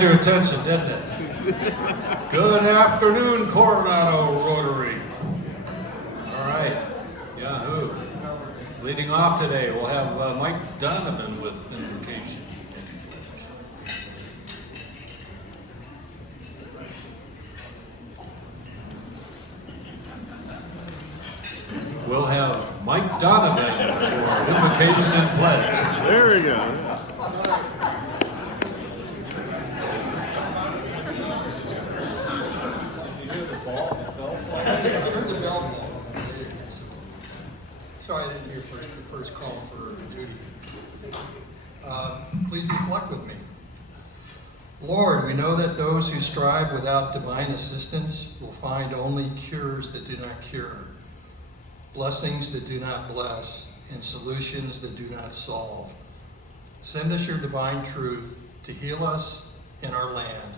Your attention, didn't it? Good afternoon, Coronado Rotary. All right, Yahoo. Leading off today, we'll have Mike Donovan with Invocation. We'll have Mike Donovan for Invocation and Pledge. There we go. Sorry I didn't hear the first call for duty. Please reflect with me. Lord, we know that those who strive without divine assistance will find only cures that do not cure, blessings that do not bless, and solutions that do not solve. Send us your divine truth to heal us in our land.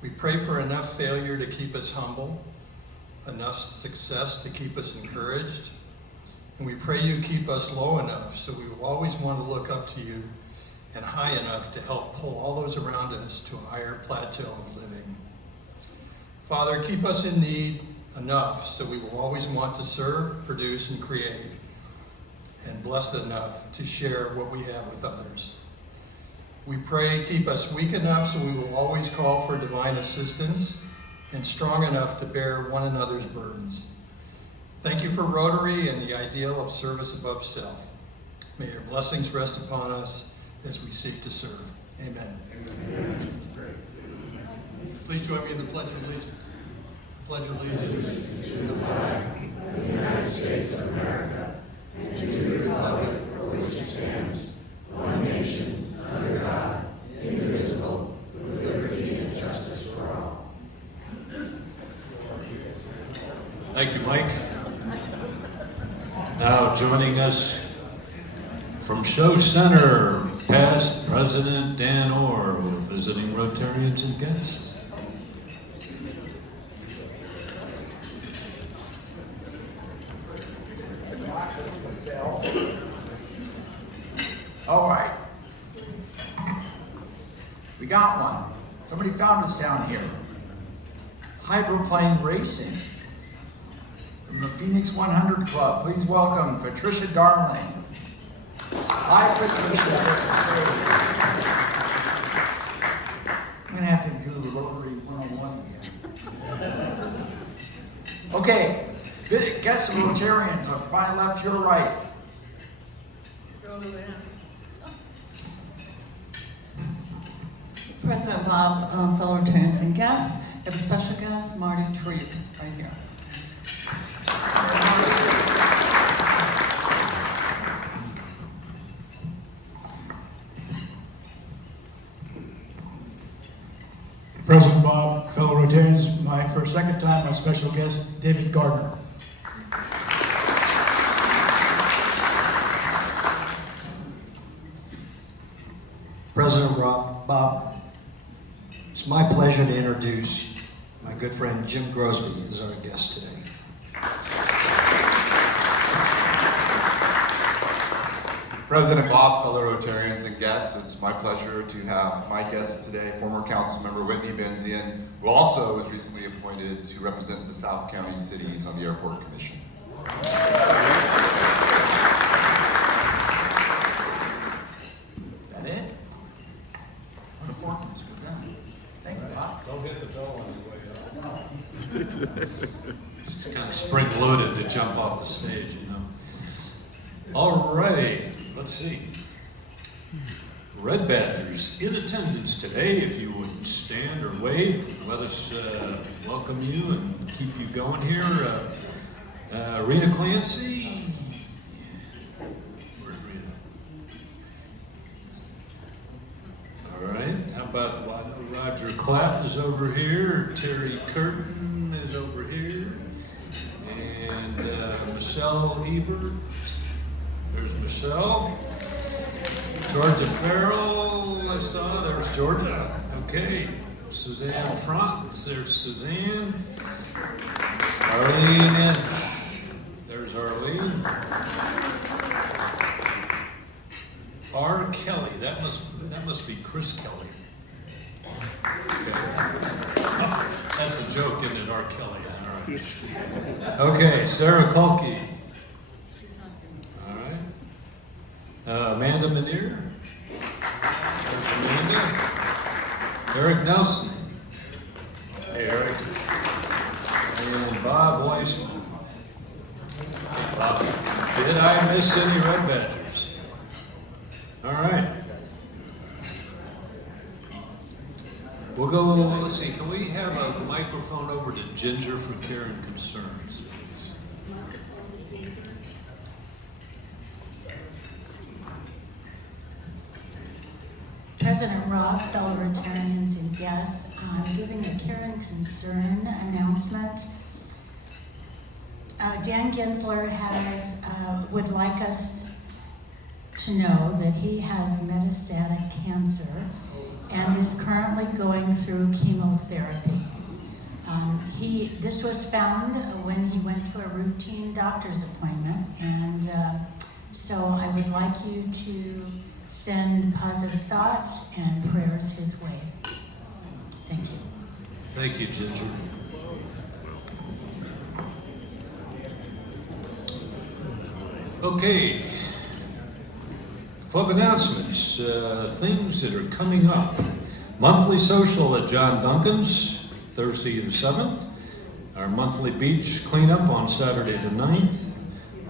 We pray for enough failure to keep us humble, enough success to keep us encouraged, and we pray you keep us low enough so we will always want to look up to you and high enough to help pull all those around us to a higher plateau of living. Father, keep us in need enough so we will always want to serve, produce, and create, and blessed enough to share what we have with others. We pray keep us weak enough so we will always call for divine assistance and strong enough to bear one another's burdens. Thank you for Rotary and the ideal of service above self. May your blessings rest upon us as we seek to serve. Amen. Amen. Please join me in the Pledge of Allegiance. Pledge allegiance to the flag of the United States of America and to the republic for which it stands, one nation, under God, indivisible, with liberty and justice for all. Thank you, Mike. Now joining us from Show Center, past President Dan Orr, with visiting Rotarians and guests. All right. We got one. Somebody found us down here. Hydroplane racing. From the Phoenix 100 Club, please welcome Patricia Darling. Hi, Patricia. I'm going to have to do the Rotary 101 again. Okay, guess the Rotarians. My left, your right. Go to that. President Bob, fellow Rotarians and guests, we have a special guest, Marty Treep, right here. President Bob, fellow Rotarians, for a second time, my special guest, David Gardner. President Bob, it's my pleasure to introduce my good friend Jim Grosby as our guest today. President Bob, fellow Rotarians and guests, it's my pleasure to have my guest today, former council member Whitney Benzian, who also was recently appointed to represent the South County cities on the Airport Commission. That it? On the fork, let's go down. Thank you, Bob. Don't hit the bell on the way out. It's kind of spring-loaded to jump off the stage, you know. All righty, let's see. Red Badgers in attendance today. If you would stand or wave, let us welcome you and keep you going here. Rita Clancy. Where's Rita? All right, how about Roger Clapp is over here. Terry Curtin is over here. And Michelle Ebert. There's Michelle. Georgia Farrell, I saw. There's Georgia. Okay. Suzanne front. There's Suzanne. Arlene. There's Arlene. R. Kelly. That must be Chris Kelly. joke, isn't it, R. Kelly? All right. Okay, Sarah Kulke. All right. Amanda Manier. There's Amanda. Eric Nelson. Hey, Eric. And Bob Weissman. Bob. Did I miss any Red Badgers? All right. We'll go, let's see, can we have a microphone over to Ginger for care and concerns? President Rob, fellow Rotarians and guests, I'm giving a care and concern announcement. Dan Ginsler would like us to know that he has metastatic cancer and is currently going through chemotherapy. This was found when he went to a routine doctor's appointment, and so I would like you to send positive thoughts and prayers his way. Thank you. Thank you, Ginger. Okay. Club announcements, things that are coming up. Monthly social at John Duncan's, Thursday the 7th. Our monthly beach cleanup on Saturday the 9th.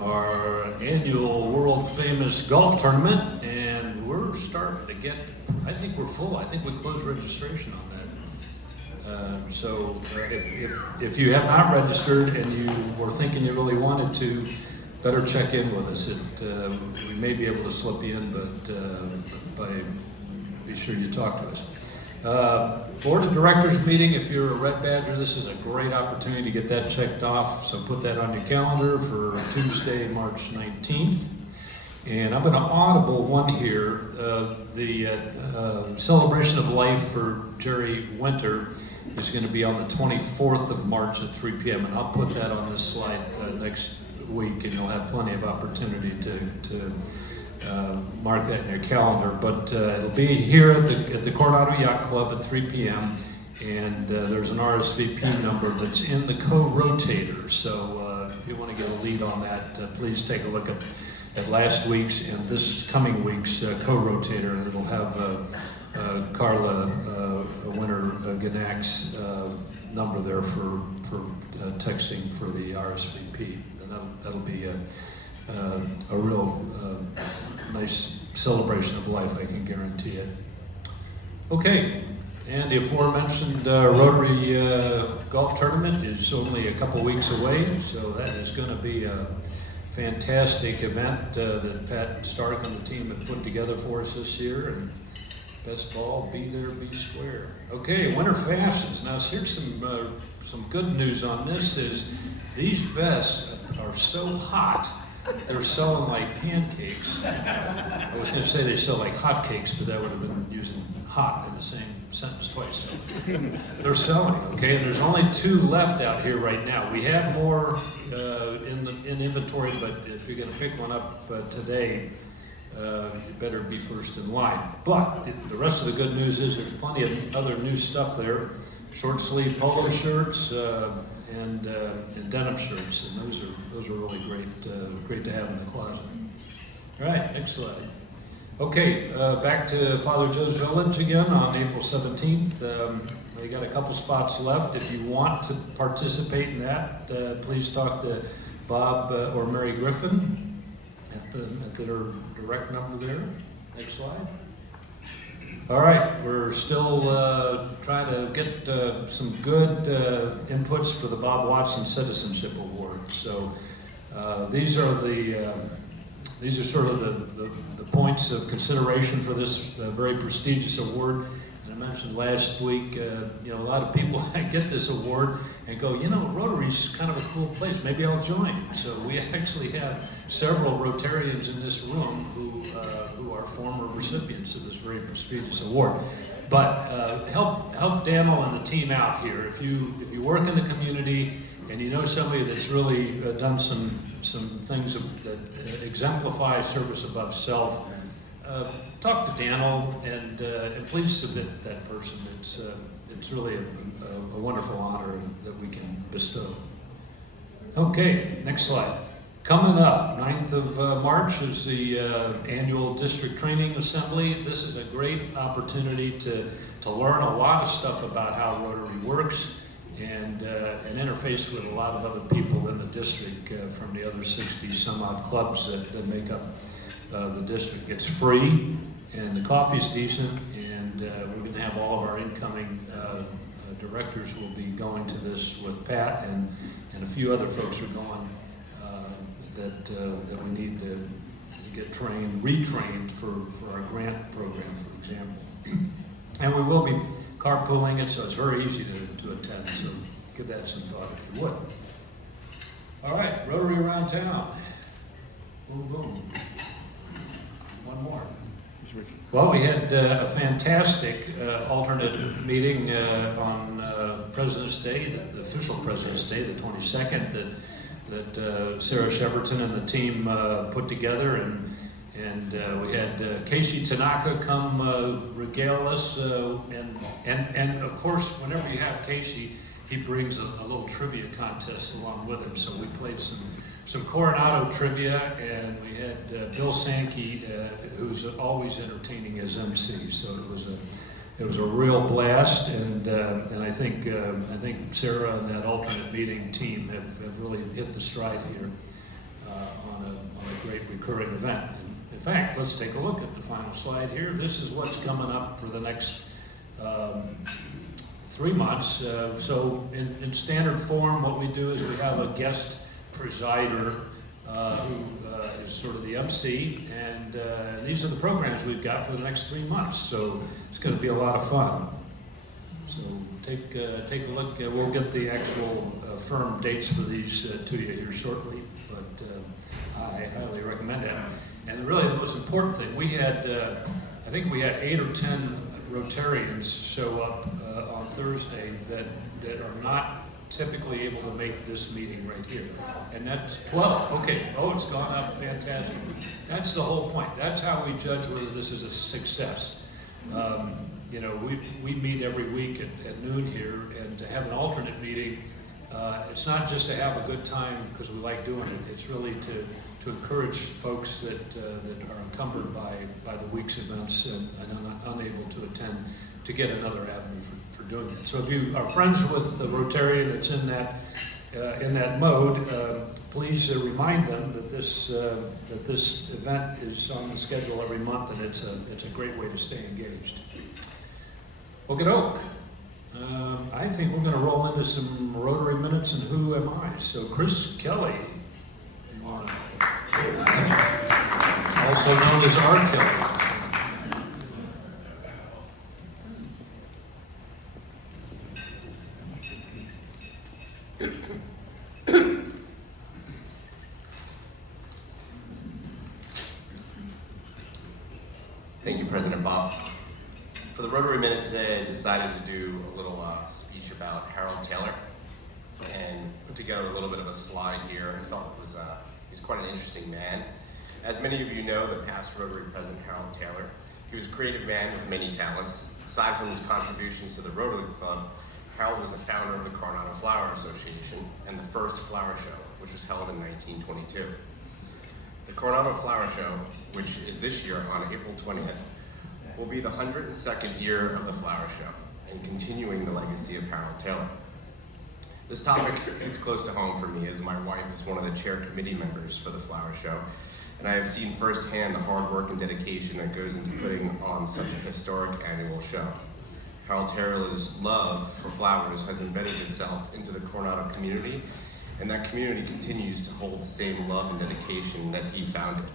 Our annual world famous golf tournament, and we're starting to get, I think we're full. I think we closed registration on that. So if you have not registered and you were thinking you really wanted to, better check in with us. We may be able to slip you in, but be sure you talk to us. Board of Directors meeting, if you're a Red Badger, this is a great opportunity to get that checked off, so put that on your calendar for Tuesday, March 19th. And I'm going to audible one here. The celebration of life for Jerry Winter is going to be on the 24th of March at 3 p.m. And I'll put that on this slide next week, and you'll have plenty of opportunity to mark that in your calendar. But it'll be here at the Coronado Yacht Club at 3 p.m. And there's an RSVP number that's in the co-rotator. So if you want to get a lead on that, please take a look at last week's and this coming week's co-rotator, and it'll have Carla Winter Knack's number there for texting for the RSVP. And that'll be a real nice celebration of life, I can guarantee it. Okay, and the aforementioned Rotary golf tournament is only a couple weeks away, so that is going to be a fantastic event that Pat Stark and the team have put together for us this year. And best ball, be there, be square. Okay, winter fashions. Now here's some good news on this is these vests are so hot, they're selling like pancakes. I was going to say they sell like hotcakes, but that would have been using hot in the same sentence twice. They're selling, okay? And there's only 2 left out here right now. We have more in inventory, but if you're going to pick one up today, you better be first in line. But the rest of the good news is there's plenty of other new stuff there. Short sleeve polo shirts and denim shirts, and those are really great to have in the closet. All right, next slide. Okay, back to Father Joe's Village again on April 17th. We got a couple spots left. If you want to participate in that, please talk to Bob or Mary Griffin at their direct number there. Next slide. All right, we're still trying to get some good inputs for the Bob Watson Citizenship Award. So these are sort of the points of consideration for this very prestigious award. And I mentioned last week, a lot of people get this award and go, Rotary's kind of a cool place. Maybe I'll join. So we actually have several Rotarians in this room who are former recipients of this very prestigious award. But help Daniel and the team out here. If you work in the community and you know somebody that's really done some things that exemplify service above self, talk to Daniel and please submit that person. It's really a wonderful honor that we can bestow. Okay, next slide. Coming up, 9th of March is the annual district training assembly. This is a great opportunity to learn a lot of stuff about how Rotary works and interface with a lot of other people in the district from the other 60 some odd clubs that make up the district. It's free and the coffee's decent, and we're going to have all of our incoming directors will be going to this with Pat, and a few other folks are going that we need to get retrained for our grant program, for example. And we will be carpooling it, so it's very easy to attend, so give that some thought if you would. All right, Rotary around town. Boom, boom. One more. Well, we had a fantastic alternate meeting on President's Day, the official President's Day, the 22nd, that Sarah Sheverton and the team put together, and we had Casey Tanaka come regale us, and of course, whenever you have Casey, he brings a little trivia contest along with him. So we played some Coronado trivia, and we had Bill Sankey, who's always entertaining as MC. So it was a real blast, and I think Sarah and that alternate meeting team have really hit the stride here on a great recurring event. In fact, let's take a look at the final slide here. This is what's coming up for the next 3 months. So in standard form, what we do is we have a guest presider who is sort of the MC, and these are the programs we've got for the next 3 months. So it's going to be a lot of fun. So take a look. We'll get the actual firm dates for these to you here shortly, but I highly recommend that. And really the most important thing, we had, I think we had 8 or 10 Rotarians show up on Thursday that are not typically able to make this meeting right here. And that's 12. Okay. Oh, it's gone up. Fantastic. That's the whole point. That's how we judge whether this is a success. You know, we meet every week at noon here, and to have an alternate meeting, it's not just to have a good time because we like doing it. It's really to encourage folks that are encumbered by the week's events and are unable to attend to get another avenue for doing it. So if you are friends with the Rotarian that's in that mode, please remind them that this event is on the schedule every month, and it's a great way to stay engaged. Okey-doke. I think we're going to roll into some Rotary minutes and Who Am I? So Chris Kelly, also known as R. Kelly. Thank you, President Bob. For the Rotary Minute today, I decided to do a little speech about Harold Taylor and put together a little bit of a slide here. I felt it was he's quite an interesting man. As many of you know, the past Rotary President Harold Taylor, he was a creative man with many talents. Aside from his contributions to the Rotary Club, Harold was the founder of the Coronado Flower Association and the first flower show, which was held in 1922. The Coronado Flower Show, which is this year on April 20th, will be the 102nd year of the flower show and continuing the legacy of Harold Taylor. This topic hits close to home for me as my wife is one of the chair committee members for the flower show, and I have seen firsthand the hard work and dedication that goes into putting on such a historic annual show. Harold Taylor's love for flowers has embedded itself into the Coronado community, and that community continues to hold the same love and dedication that he founded.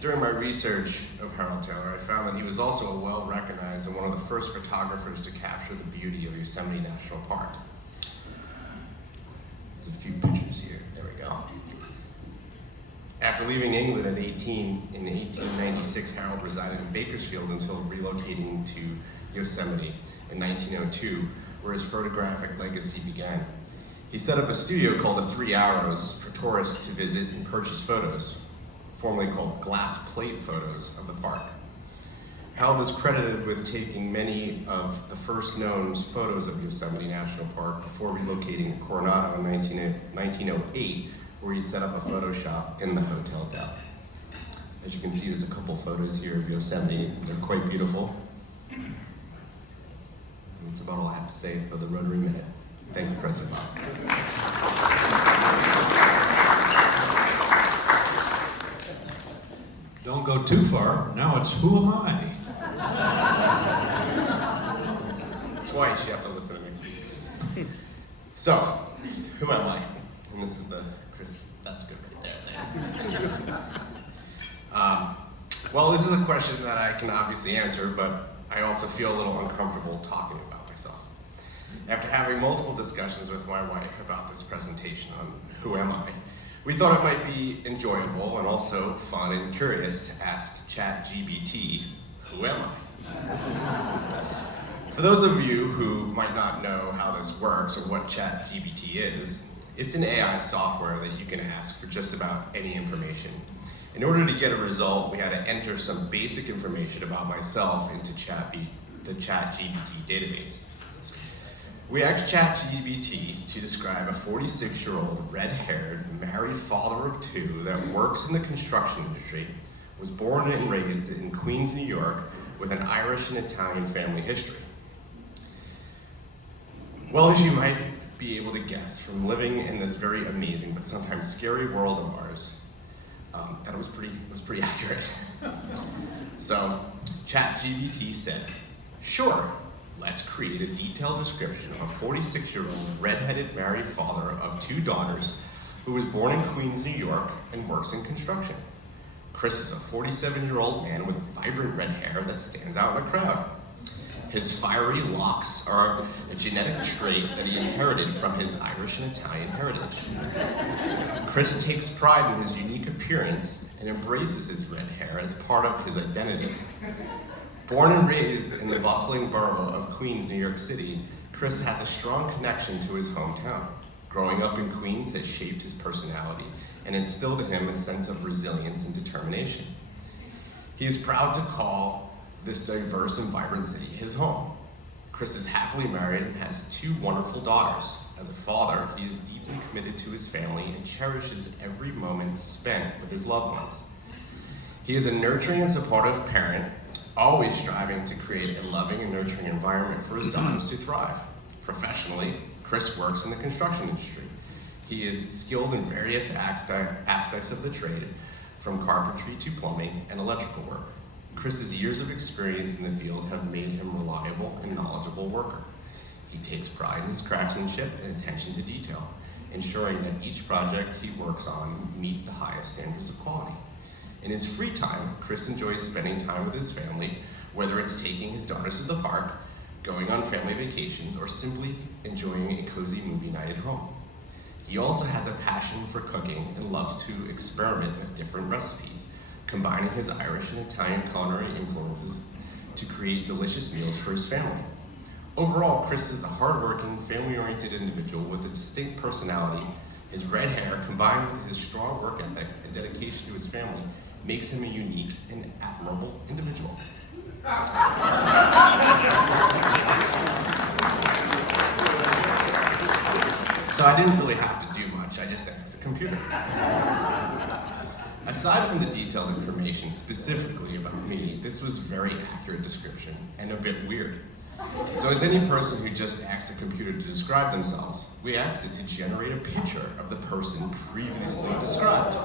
During my research of Harold Taylor, I found that he was also well recognized and one of the first photographers to capture the beauty of Yosemite National Park. There's a few pictures here. There we go. After leaving England in 1896, Harold resided in Bakersfield until relocating to Yosemite in 1902, where his photographic legacy began. He set up a studio called the 3 Arrows for tourists to visit and purchase photos. formerly called glass plate photos of the park. Harold is credited with taking many of the first known photos of Yosemite National Park before relocating to Coronado in 1908, where he set up a photo shop in the hotel deck. As you can see, there's a couple photos here of Yosemite. They're quite beautiful. And that's about all I have to say for the Rotary Minute. Thank you, President Bob. Don't go too far. Now it's who am I? Twice you have to listen to me. So, who am I? And this is the Chris. That's good right there. Well, this is a question that I can obviously answer, but I also feel a little uncomfortable talking about myself. After having multiple discussions with my wife about this presentation on who am I, we thought it might be enjoyable and also fun and curious to ask ChatGPT, who am I? For those of you who might not know how this works or what ChatGPT is, it's an AI software that you can ask for just about any information. In order to get a result, we had to enter some basic information about myself into the ChatGPT database. We asked ChatGPT to describe a 46-year-old, red-haired, married father of two that works in the construction industry, was born and raised in Queens, New York, with an Irish and Italian family history. Well, as you might be able to guess from living in this very amazing but sometimes scary world of ours, that it was pretty accurate. So, ChatGPT said, sure, let's create a detailed description of a 46-year-old red-headed married father of two daughters who was born in Queens, New York and works in construction. Chris is a 47-year-old man with vibrant red hair that stands out in the crowd. His fiery locks are a genetic trait that he inherited from his Irish and Italian heritage. Chris takes pride in his unique appearance and embraces his red hair as part of his identity. Born and raised in the bustling borough of Queens, New York City, Chris has a strong connection to his hometown. Growing up in Queens has shaped his personality and instilled in him a sense of resilience and determination. He is proud to call this diverse and vibrant city his home. Chris is happily married and has two wonderful daughters. As a father, he is deeply committed to his family and cherishes every moment spent with his loved ones. He is a nurturing and supportive parent, always striving to create a loving and nurturing environment for his daughters to thrive. Professionally, Chris works in the construction industry. He is skilled in various aspects of the trade, from carpentry to plumbing and electrical work. Chris's years of experience in the field have made him a reliable and knowledgeable worker. He takes pride in his craftsmanship and attention to detail, ensuring that each project he works on meets the highest standards of quality. In his free time, Chris enjoys spending time with his family, whether it's taking his daughters to the park, going on family vacations, or simply enjoying a cozy movie night at home. He also has a passion for cooking and loves to experiment with different recipes, combining his Irish and Italian culinary influences to create delicious meals for his family. Overall, Chris is a hardworking, family-oriented individual with a distinct personality. His red hair, combined with his strong work ethic and dedication to his family, makes him a unique and admirable individual. So I didn't really have to do much, I just asked the computer. Aside from the detailed information specifically about me, this was a very accurate description and a bit weird. So as any person who just asked the computer to describe themselves, we asked it to generate a picture of the person previously described.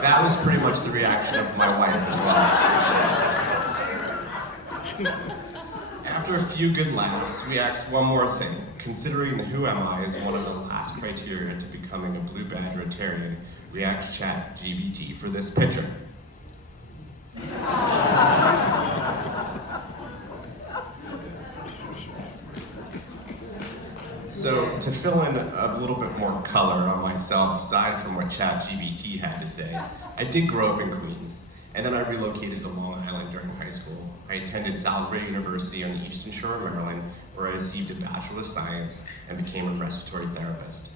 That was pretty much the reaction of my wife as well. After a few good laughs, we asked one more thing. Considering the who am I is one of the last criteria to becoming a blue badge Rotarian, we asked ChatGPT for this picture. So to fill in a little bit more color on myself, aside from what ChatGPT had to say, I did grow up in Queens, And then I relocated to Long Island during high school. I attended Salisbury University on the Eastern Shore of Maryland, where I received a Bachelor of Science and became a respiratory therapist.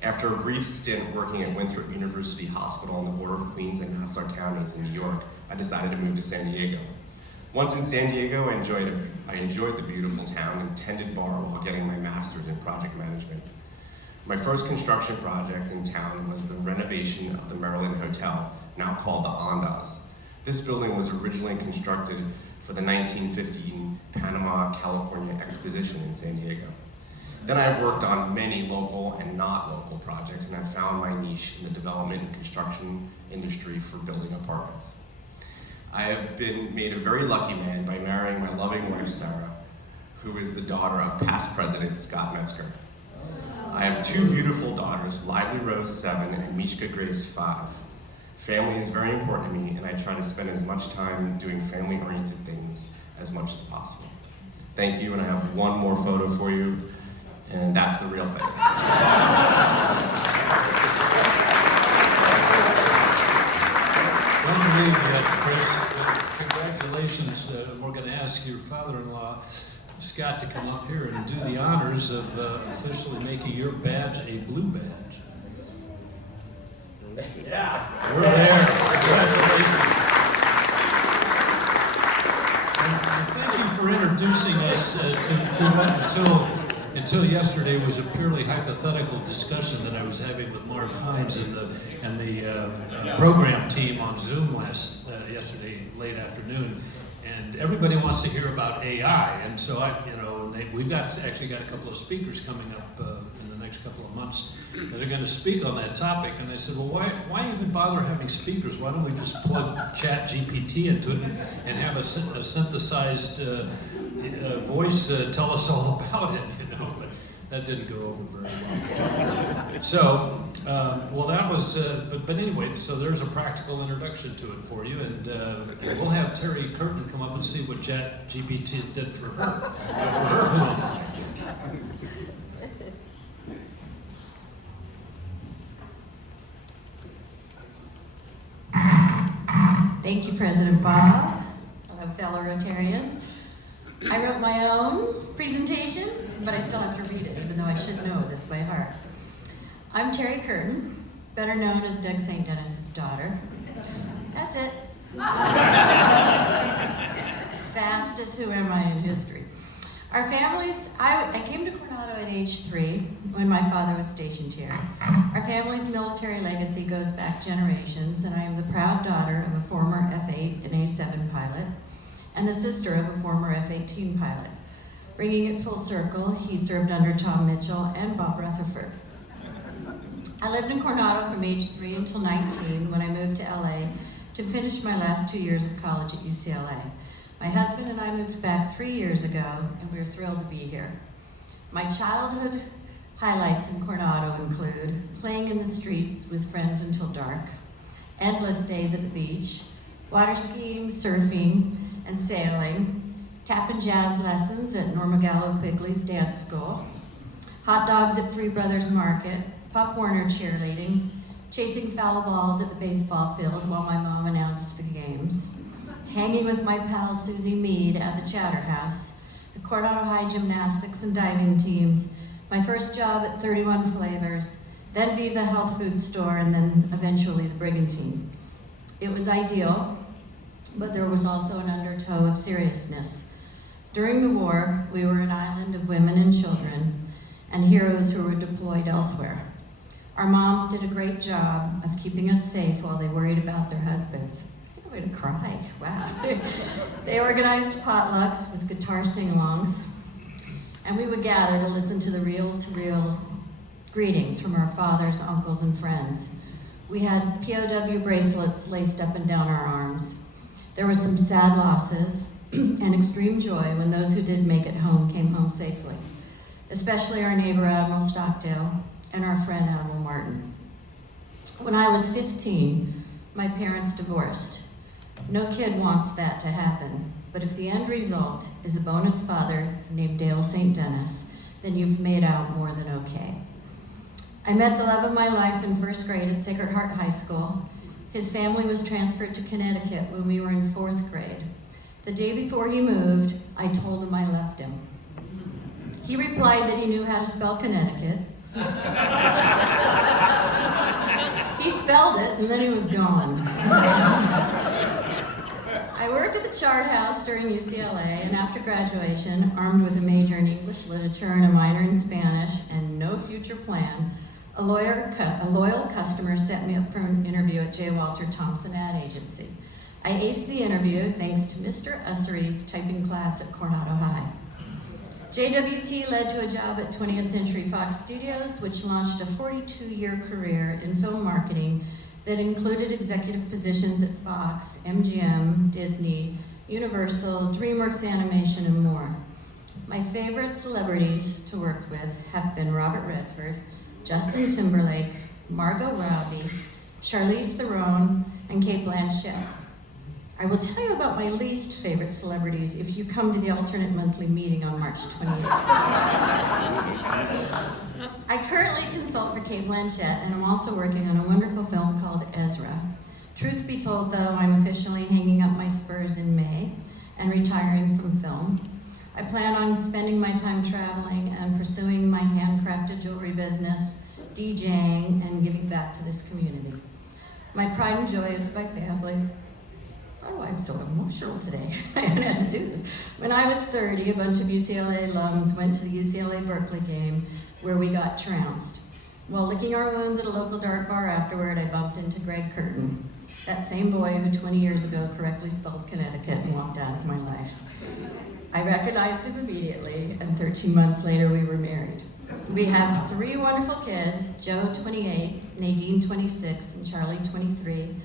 After a brief stint working at Winthrop University Hospital on the border of Queens and Nassau counties in New York, I decided to move to San Diego. Once in San Diego, I enjoyed the beautiful town and tended bar while getting my master's in project management. My first construction project in town was the renovation of the Maryland Hotel, now called the Andaz. This building was originally constructed for the 1915 Panama, California Exposition in San Diego. Then I've worked on many local and not local projects, and I've found my niche in the development and construction industry for building apartments. I have been made a very lucky man by marrying my loving wife, Sarah, who is the daughter of past President Scott Metzger. I have two beautiful daughters, Lively Rose, 7, and Mishka Grace, 5. Family is very important to me, and I try to spend as much time doing family-oriented things as much as possible. Thank you, and I have one more photo for you, and that's the real thing. Don't believe that, Chris. Congratulations. We're going to ask your father-in-law, Scott, to come up here and do the honors of officially making your badge a blue badge. Yeah. We're there. Congratulations. And thank you for introducing us to what until yesterday was a purely hypothetical discussion that I was having with Mark Hines and the program team on Zoom yesterday late afternoon. And everybody wants to hear about AI, and so we've actually got a couple of speakers coming up in the next couple of months that are going to speak on that topic. And I said, well, why even bother having speakers? Why don't we just plug Chat GPT into it and have a synthesized voice tell us all about it? But that didn't go over very well. So, well, that was, but anyway, so there's a practical introduction to it for you, and we'll have Terry Curtin come up and see what Chat GPT did for her. Thank you, President Bob. Hello, fellow Rotarians. I wrote my own presentation, but I still have to read it, even though I should know this by heart. I'm Terry Curtin, better known as Doug St. Dennis's daughter. That's it. Fastest who am I in history. Our families, I came to Coronado at age 3 when my father was stationed here. Our family's military legacy goes back generations, and I am the proud daughter of a former F-8 and A-7 pilot, and the sister of a former F-18 pilot. Bringing it full circle, he served under Tom Mitchell and Bob Rutherford. I lived in Coronado from age 3 until 19 when I moved to LA to finish my last 2 years of college at UCLA. My husband and I moved back 3 years ago, and we were thrilled to be here. My childhood highlights in Coronado include playing in the streets with friends until dark, endless days at the beach, water skiing, surfing, and sailing, tap and jazz lessons at Norma Gallo Quigley's dance school, hot dogs at Three Brothers Market, Pop Warner cheerleading, chasing foul balls at the baseball field while my mom announced the games, hanging with my pal Susie Mead at the Chowder House, the Coronado High gymnastics and diving teams, my first job at 31 Flavors, then Viva Health Food Store, and then eventually the Brigantine. It was ideal, but there was also an undertow of seriousness. During the war, we were an island of women and children, and heroes who were deployed elsewhere. Our moms did a great job of keeping us safe while they worried about their husbands. I'm going to cry, wow. They organized potlucks with guitar sing-alongs, and we would gather to listen to the reel-to-reel greetings from our fathers, uncles, and friends. We had POW bracelets laced up and down our arms. There were some sad losses and extreme joy when those who did make it home came home safely, especially our neighbor Admiral Stockdale and our friend Admiral Martin. When I was 15, my parents divorced. No kid wants that to happen, but if the end result is a bonus father named Dale St. Dennis, then you've made out more than okay. I met the love of my life in first grade at Sacred Heart High School, His family was transferred to Connecticut when we were in 4th grade. The day before he moved, I told him I left him. He replied that he knew how to spell Connecticut. He spelled it, and then he was gone. I worked at the Chart House during UCLA, and after graduation, armed with a major in English literature and a minor in Spanish, and no future plan, a loyal customer set me up for an interview at J. Walter Thompson Ad Agency. I aced the interview thanks to Mr. Ussery's typing class at Coronado High. JWT led to a job at 20th Century Fox Studios, which launched a 42-year career in film marketing that included executive positions at Fox, MGM, Disney, Universal, DreamWorks Animation, and more. My favorite celebrities to work with have been Robert Redford, Justin Timberlake, Margot Robbie, Charlize Theron, and Cate Blanchett. I will tell you about my least favorite celebrities if you come to the alternate monthly meeting on March 28th. I currently consult for Cate Blanchett, and I'm also working on a wonderful film called Ezra. Truth be told, though, I'm officially hanging up my spurs in May and retiring from film. I plan on spending my time traveling and pursuing my handcrafted jewelry business, DJing, and giving back to this community. My pride and joy is my family. Oh, I'm so emotional today. I don't have to do this. When I was 30, a bunch of UCLA alums went to the UCLA-Berkeley game where we got trounced. While licking our wounds at a local dart bar afterward, I bumped into Greg Curtin, that same boy who 20 years ago correctly spelled Connecticut and walked out of my life. I recognized him immediately, and 13 months later we were married. We have 3 wonderful kids, Joe, 28, Nadine, 26, and Charlie, 23.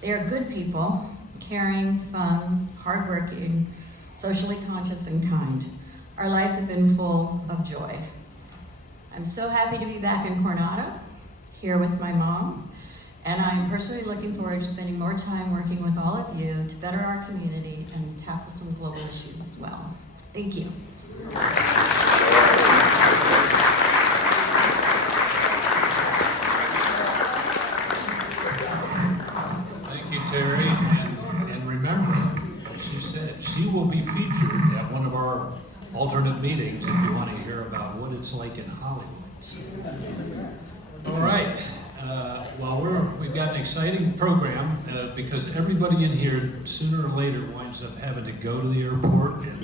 They are good people, caring, fun, hardworking, socially conscious, and kind. Our lives have been full of joy. I'm so happy to be back in Coronado, here with my mom, and I'm personally looking forward to spending more time working with all of you to better our community and tackle some global issues as well. Thank you. Thank you, Terry. And remember, she said she will be featured at one of our alternate meetings if you want to hear about what it's like in Hollywood. All right. Well, we've got an exciting program because everybody in here sooner or later winds up having to go to the airport and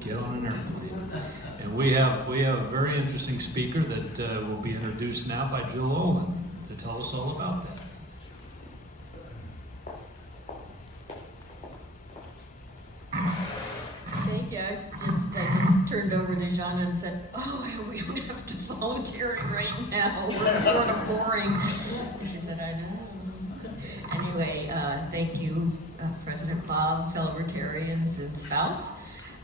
get on an airplane. And we have a very interesting speaker that will be introduced now by Jill Olin to tell us all about that. Thank you. I just turned over to Sjohnna and said, "Oh, we don't have to follow Terry right now. That's sort of boring." She said, "I know." Anyway, thank you, President Bob, fellow Rotarians, and spouse.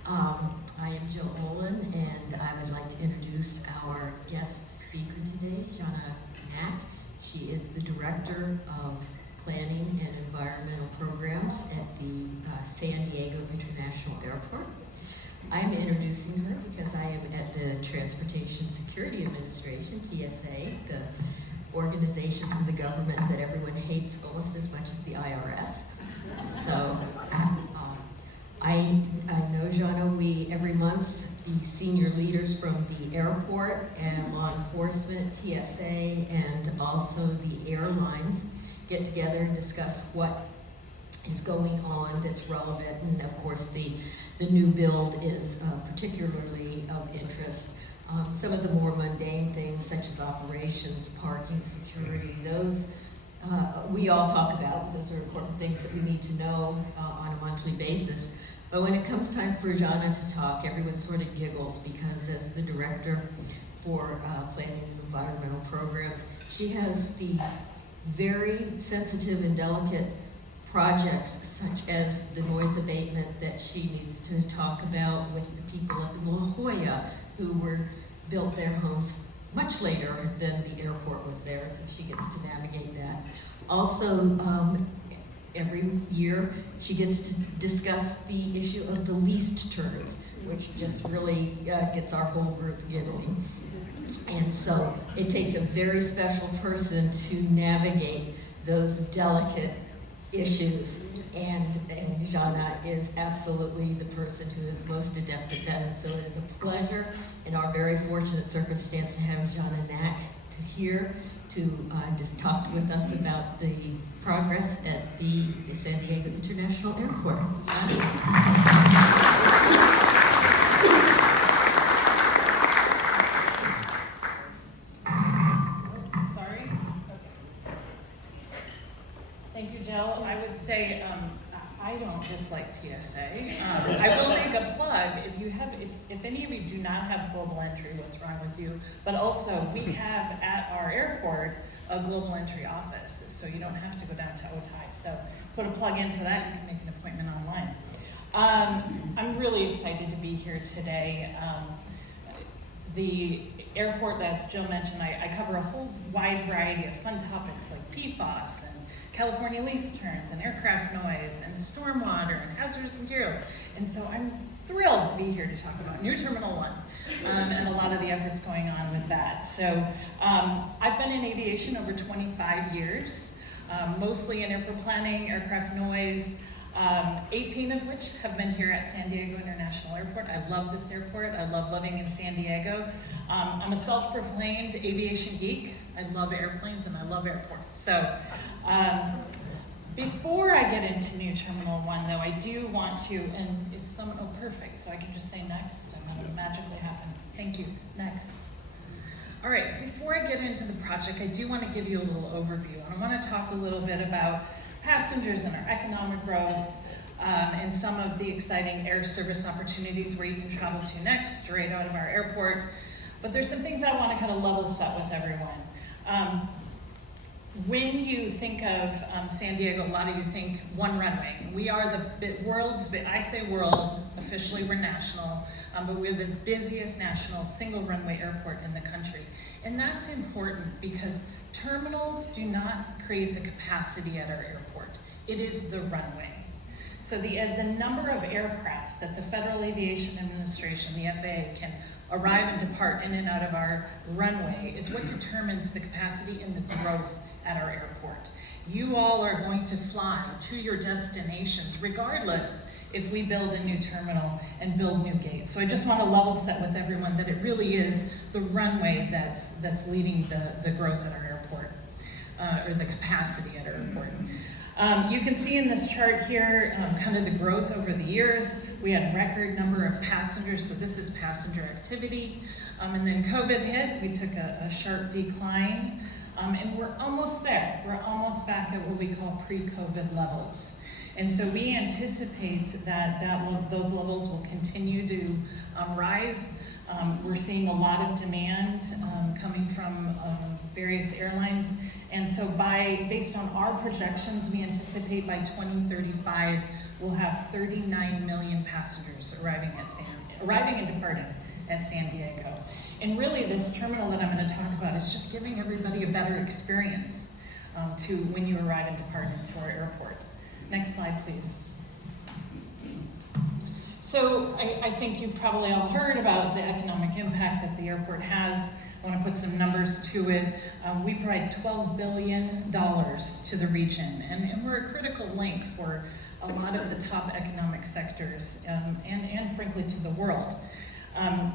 I am Jill Olin, and I would like to introduce our guest speaker today, Sjohnna Knack. She is the Director of Planning and Environmental Programs at the San Diego International Airport. I'm introducing her because I am at the Transportation Security Administration, TSA, the organization from the government that everyone hates almost as much as the IRS. So I know, Sjohnna, every month the senior leaders from the airport and law enforcement, TSA, and also the airlines get together and discuss what is going on that's relevant, and of course the new build is particularly of interest. Some of the more mundane things such as operations, parking, security, those we all talk about. Those are important things that we need to know on a monthly basis. But when it comes time for Sjohnna to talk, everyone sort of giggles because as the director for planning and environmental programs, she has the very sensitive and delicate projects such as the noise abatement that she needs to talk about with the people at the La Jolla who built their homes much later than the airport was there, so she gets to navigate that. Also, every year she gets to discuss the issue of the least turns, which just really gets our whole group giggling. And so it takes a very special person to navigate those delicate issues. And Sjohnna is absolutely the person who is most adept at that. So it is a pleasure in our very fortunate circumstance to have Sjohnna Knack here to just talk with us about the progress at the San Diego International Airport. Sorry? Okay. Thank you, Jill. I would say, I don't dislike TSA. I will make a plug. If any of you do not have global entry, what's wrong with you? But also, we have at our airport a global entry office, so you don't have to go down to Otay. So put a plug in for that. You can make an appointment online. I'm really excited to be here today. The airport, as Jill mentioned, I cover a whole wide variety of fun topics like PFAS and California lease terms and aircraft noise and stormwater and hazardous materials. And so I'm thrilled to be here to talk about New Terminal 1 and a lot of the efforts going on with that. So I've been in aviation over 25 years, mostly in airport planning, aircraft noise, 18 of which have been here at San Diego International Airport. I love this airport. I love living in San Diego. I'm a self-proclaimed aviation geek. I love airplanes and I love airports. So before I get into New Terminal 1, though, I do want to, and is someone, oh, perfect, so I can just say next, and that'll magically happen. Thank you, next. All right, before I get into the project, I do want to give you a little overview. I want to talk a little bit about passengers and our economic growth, and some of the exciting air service opportunities where you can travel to next, straight out of our airport. But there's some things I want to kind of level set with everyone. When you think of San Diego, a lot of you think one runway. We are the world's, I say world, officially we're national, but we're the busiest national single runway airport in the country. And that's important because terminals do not create the capacity at our airport. It is the runway. So the number of aircraft that the Federal Aviation Administration, the FAA, can arrive and depart in and out of our runway is what determines the capacity and the growth at our airport. You all are going to fly to your destinations regardless if we build a new terminal and build new gates. So I just want to level set with everyone that it really is the runway that's leading the growth at our airport, or the capacity at our airport. You can see in this chart here kind of the growth over the years. We had record number of passengers, so this is passenger activity. And then COVID hit, we took a sharp decline. And we're almost there. We're almost back at what we call pre-COVID levels. And so we anticipate that those levels will continue to rise. We're seeing a lot of demand coming from various airlines. And so based on our projections, we anticipate by 2035, we'll have 39 million passengers arriving and departing at San Diego. And really, this terminal that I'm going to talk about is just giving everybody a better experience to when you arrive and depart into our airport. Next slide, please. So I think you've probably all heard about the economic impact that the airport has. I want to put some numbers to it. We provide $12 billion to the region, and we're a critical link for a lot of the top economic sectors, and frankly to the world.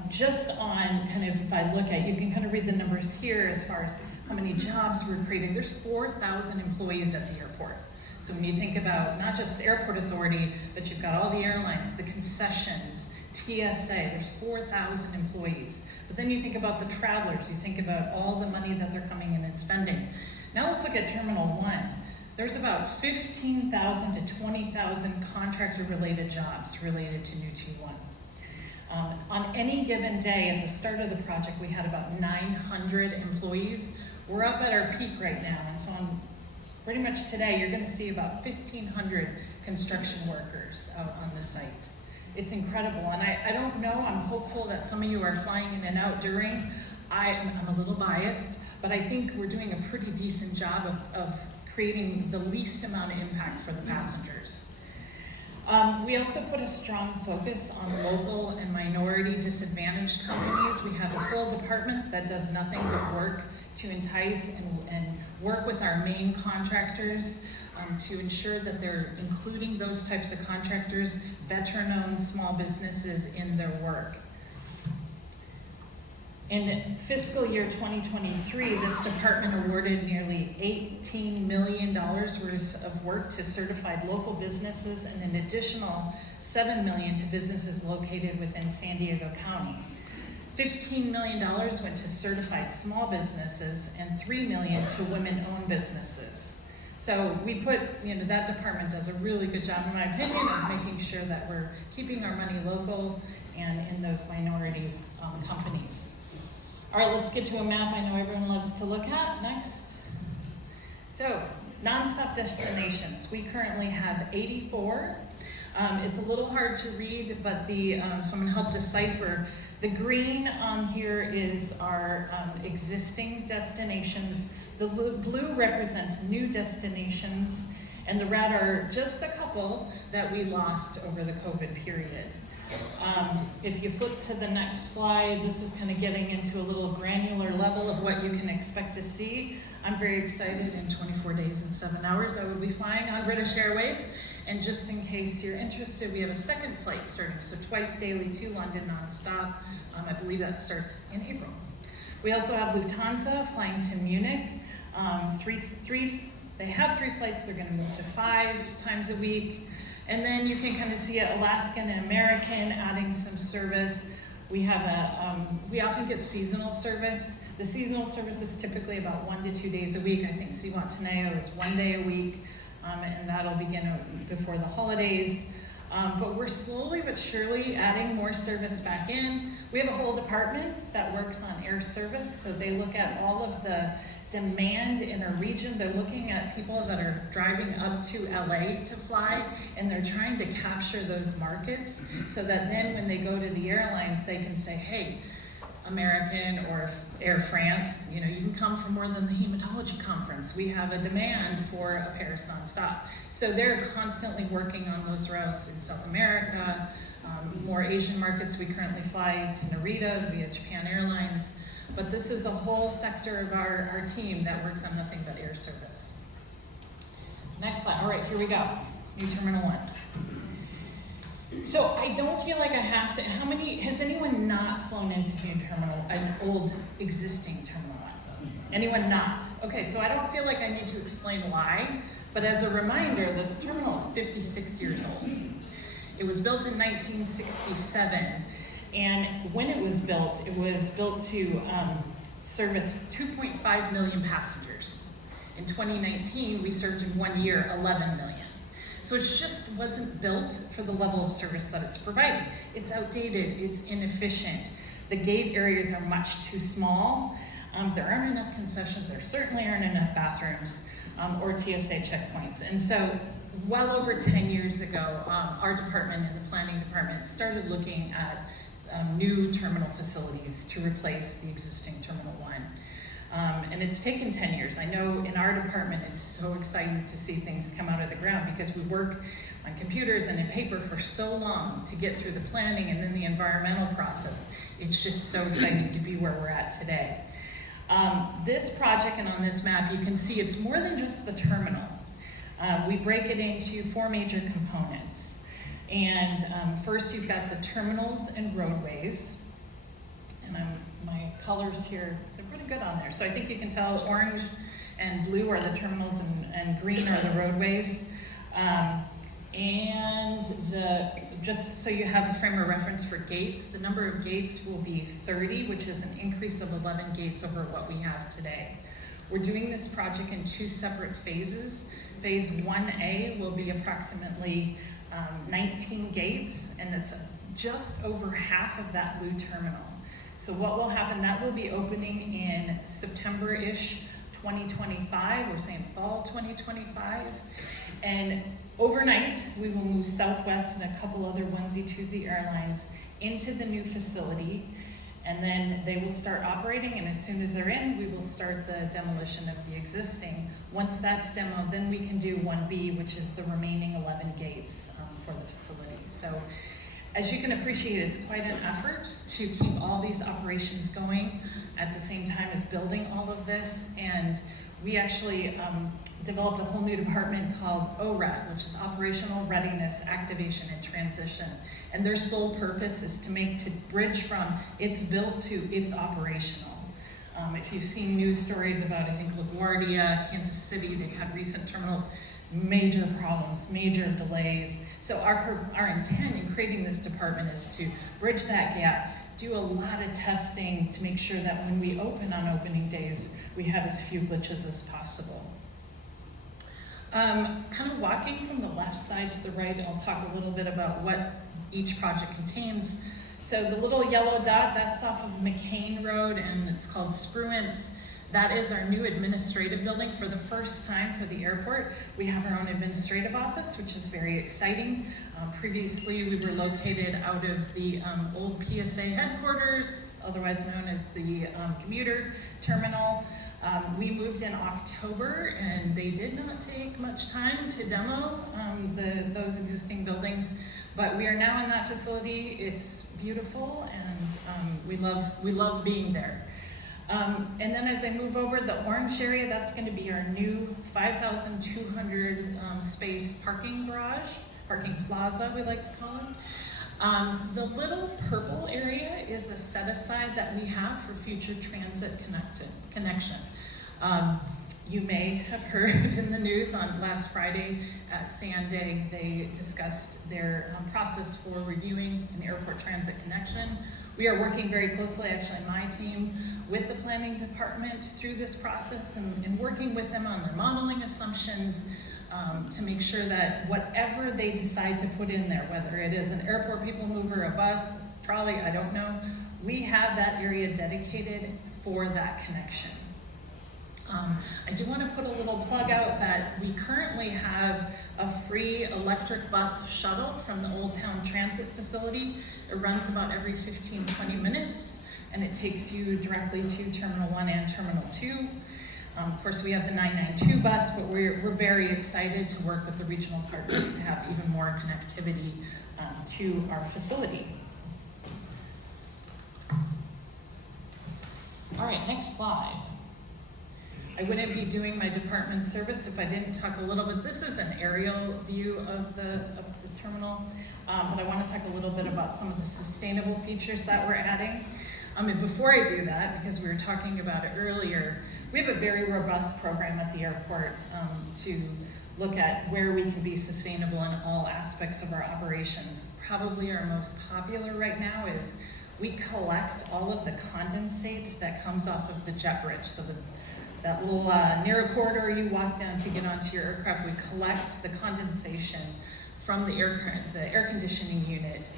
Just on kind of, if I look at, you can kind of read the numbers here as far as how many jobs we're creating. There's 4,000 employees at the airport. So when you think about not just airport authority, but you've got all the airlines, the concessions, TSA, there's 4,000 employees. But then you think about the travelers, you think about all the money that they're coming in and spending. Now let's look at Terminal 1. There's about 15,000 to 20,000 contractor-related jobs related to New T1. On any given day at the start of the project, we had about 900 employees. We're up at our peak right now, and so pretty much today, you're going to see about 1,500 construction workers out on the site. It's incredible, and I don't know, I'm hopeful that some of you are flying in and out during. I'm a little biased, but I think we're doing a pretty decent job of creating the least amount of impact for the passengers. We also put a strong focus on local and minority disadvantaged companies. We have a whole department that does nothing but work to entice and work with our main contractors to ensure that they're including those types of contractors, veteran-owned small businesses in their work. In fiscal year 2023, this department awarded nearly $18 million worth of work to certified local businesses and an additional $7 million to businesses located within San Diego County. $15 million went to certified small businesses and $3 million to women-owned businesses. So we put, that department does a really good job, in my opinion, of making sure that we're keeping our money local and in those minority companies. All right, let's get to a map I know everyone loves to look at. Next. So, nonstop destinations. We currently have 84. It's a little hard to read, but so I'm going to help decipher. The green on here is our existing destinations. The blue represents new destinations, and the red are just a couple that we lost over the COVID period. If you flip to the next slide, this is kind of getting into a little granular level of what you can expect to see. I'm very excited. In 24 days and 7 hours, I will be flying on British Airways. And just in case you're interested, we have a second flight starting, so twice daily to London nonstop. I believe that starts in April. We also have Lufthansa flying to Munich. They have 3 flights. They're going to move to 5 times a week. And then you can kind of see Alaskan and American adding some service. We have we often get seasonal service. The seasonal service is typically about 1 to 2 days a week. I think Zihuatanejo is 1 day a week, and that'll begin before the holidays. But we're slowly but surely adding more service back in. We have a whole department that works on air service, so they look at all of the demand in a region. They're looking at people that are driving up to LA to fly, and they're trying to capture those markets so that then when they go to the airlines, they can say, hey, American or Air France, you can come for more than the hematology conference. We have a demand for a Paris nonstop. So they're constantly working on those routes in South America, more Asian markets. We currently fly to Narita via Japan Airlines. But this is a whole sector of our team that works on nothing but air service. Next slide. All right, here we go. New Terminal 1. So I don't feel like I have to, has anyone not flown into New Terminal, an old existing Terminal 1? Anyone not? Okay, so I don't feel like I need to explain why, but as a reminder, this terminal is 56 years old. It was built in 1967. And when it was built to service 2.5 million passengers. In 2019, we served in 1 year 11 million. So it just wasn't built for the level of service that it's providing. It's outdated, it's inefficient. The gate areas are much too small. There aren't enough concessions, there certainly aren't enough bathrooms or TSA checkpoints. And so well over 10 years ago, our department and the planning department started looking at new terminal facilities to replace the existing Terminal 1. And it's taken 10 years. I know in our department, it's so exciting to see things come out of the ground because we work on computers and in paper for so long to get through the planning and then the environmental process. It's just so exciting to be where we're at today. This project and on this map, you can see it's more than just the terminal. We break it into 4 major components. And first you've got the terminals and roadways. And my colors here, they're pretty good on there. So I think you can tell orange and blue are the terminals and green are the roadways. Just so you have a frame of reference for gates, the number of gates will be 30, which is an increase of 11 gates over what we have today. We're doing this project in 2 separate phases. Phase 1A will be approximately 19 gates, and it's just over half of that blue terminal. So what will happen, that will be opening in September-ish 2025, we're saying fall 2025. And overnight, we will move Southwest and a couple other onesie-twosie airlines into the new facility. And then they will start operating, and as soon as they're in, we will start the demolition of the existing. Once that's demoed, then we can do 1B, which is the remaining 11 gates for the facility. So as you can appreciate, it's quite an effort to keep all these operations going at the same time as building all of this. And we actually developed a whole new department called ORAT, which is Operational Readiness, Activation, and Transition. And their sole purpose is to bridge from it's built to it's operational. If you've seen news stories about, I think, LaGuardia, Kansas City, they've had recent terminals, major problems, major delays. So our intent in creating this department is to bridge that gap, do a lot of testing to make sure that when we open on opening days, we have as few glitches as possible. Kind of walking from the left side to the right, I'll talk a little bit about what each project contains. So the little yellow dot, that's off of McCain Road, and it's called Spruance. That is our new administrative building. For the first time for the airport, we have our own administrative office, which is very exciting. Previously, we were located out of the old PSA headquarters, otherwise known as the commuter terminal. We moved in October, and they did not take much time to demo those existing buildings, but we are now in that facility. It's beautiful, and we love being there. And then as I move over, the orange area, that's going to be our new 5,200 space parking garage, parking plaza, we like to call it. The little purple area is a set aside that we have for future transit connection. You may have heard in the news on last Friday at Sandig, they discussed their process for reviewing an airport transit connection. We are working very closely, actually my team, with the planning department through this process and working with them on their modeling assumptions to make sure that whatever they decide to put in there, whether it is an airport people mover, a bus, trolley, I don't know, we have that area dedicated for that connection. I do want to put a little plug out that we currently have a free electric bus shuttle from the Old Town Transit Facility. It runs about every 15-20 minutes, and it takes you directly to Terminal 1 and Terminal 2. Of course, we have the 992 bus, but we're very excited to work with the regional partners to have even more connectivity to our facility. All right, next slide. I wouldn't be doing my department service if I didn't talk a little bit. This is an aerial view of the terminal, but I want to talk a little bit about some of the sustainable features that we're adding. And before I do that, because we were talking about it earlier, we have a very robust program at the airport to look at where we can be sustainable in all aspects of our operations. Probably our most popular right now is we collect all of the condensate that comes off of the jet bridge. So that little narrow corridor you walk down to get onto your aircraft, we collect the condensation from the air conditioning unit.